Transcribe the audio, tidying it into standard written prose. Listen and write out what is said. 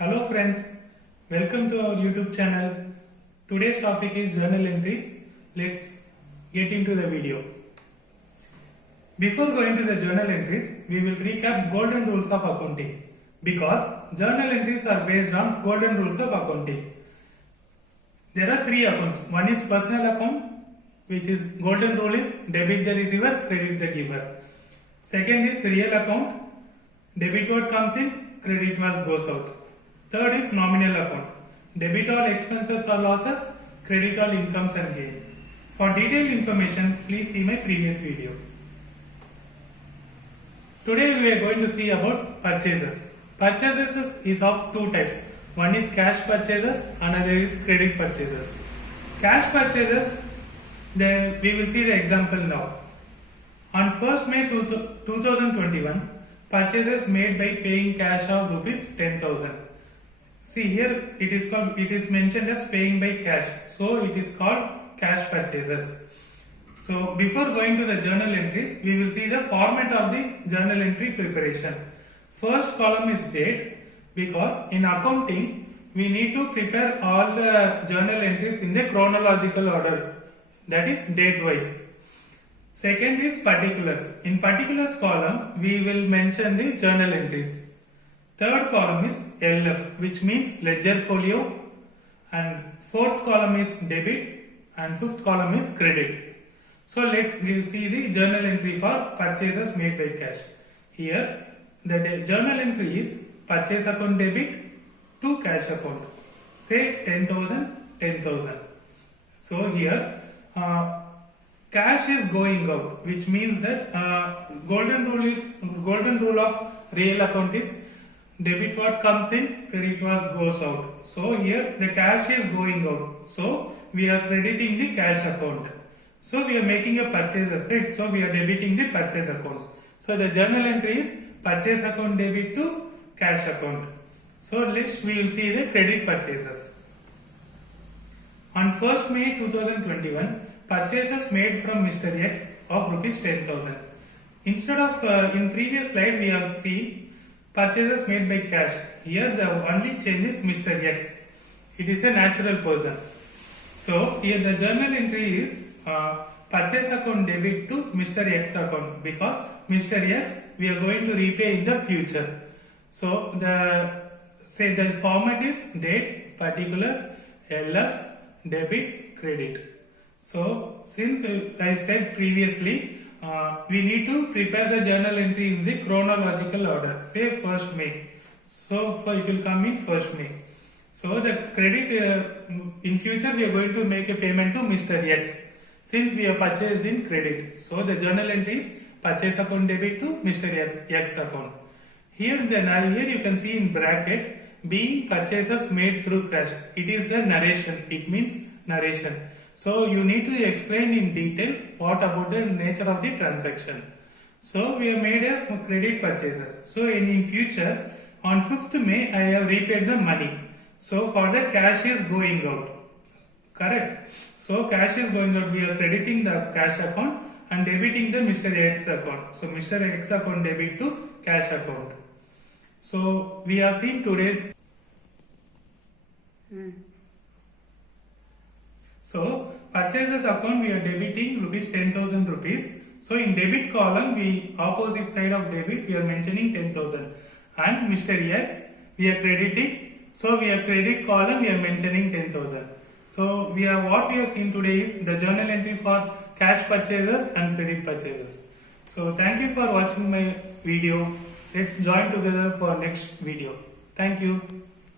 Hello friends, welcome to our YouTube channel. Today's topic is journal entries. Let's get into the video. Before going to the journal entries, we will recap golden rules of accounting because journal entries are based on golden rules of accounting. There are three accounts. One is personal account, which is golden rule is debit the receiver, credit the giver. Second is real account, debit what comes in, credit what goes out. Third is nominal account. Debit all expenses or losses, credit all incomes and gains. For detailed information, please see my previous video. Today we are going to see about purchases. Purchases is of two types. One is cash purchases, another is credit purchases. Cash purchases, then we will see the example now. On 1st May 2021, purchases made by paying cash of rupees 10,000. See here it is mentioned as paying by cash, so it is called cash purchases. So before going to the journal entries, we will see the format of the journal entry preparation. First column is date, because in accounting we need to prepare all the journal entries in the chronological order, that is date wise. Second is particulars. In particulars column we will mention the journal entries. Third column is LF, which means ledger folio, and fourth column is debit and fifth column is credit. So let's see the journal entry for purchases made by cash. Here the journal entry is purchase account debit to cash account. Say 10,000, 10,000. So here cash is going out, which means that golden rule of real account is debit what comes in, credit what goes out. So here the cash is going out, so we are crediting the cash account. So we are making a purchase, right? So we are debiting the purchase account. So the journal entry is purchase account debit to cash account. So next we will see the credit purchases. On 1st May 2021, purchases made from Mr. X of rupees 10,000. Instead of in previous slide we have seen purchases made by cash. Here the only change is Mr. X. It is a natural person. So here the journal entry is purchase account debit to Mr. X account, because Mr. X we are going to repay in the future. So the format is date, particulars, LF, debit, credit. So since I said previously, we need to prepare the journal entry in the chronological order. Say 1st May. So it will come in 1st May. So the credit in future we are going to make a payment to Mr. X, since we have purchased in credit. So the journal entry is purchase account debit to Mr. X account. Here you can see in bracket being purchases made through cash. It is the narration. It means narration. So you need to explain in detail what about the nature of the transaction. So we have made a credit purchases. So in future on 5th May I have repaid the money. So for that cash is going out. Correct. So cash is going out. We are crediting the cash account and debiting the Mr. X account. So Mr. X account debit to cash account. So we have seen today's. So purchases account we are debiting rupees 10,000 rupees. So in debit column we opposite side of debit we are mentioning 10,000, and Mr. X we are crediting. So we are credit column we are mentioning 10,000. So what we have seen today is the journal entry for cash purchases and credit purchases. So thank you for watching my video. Let's join together for next video. Thank you.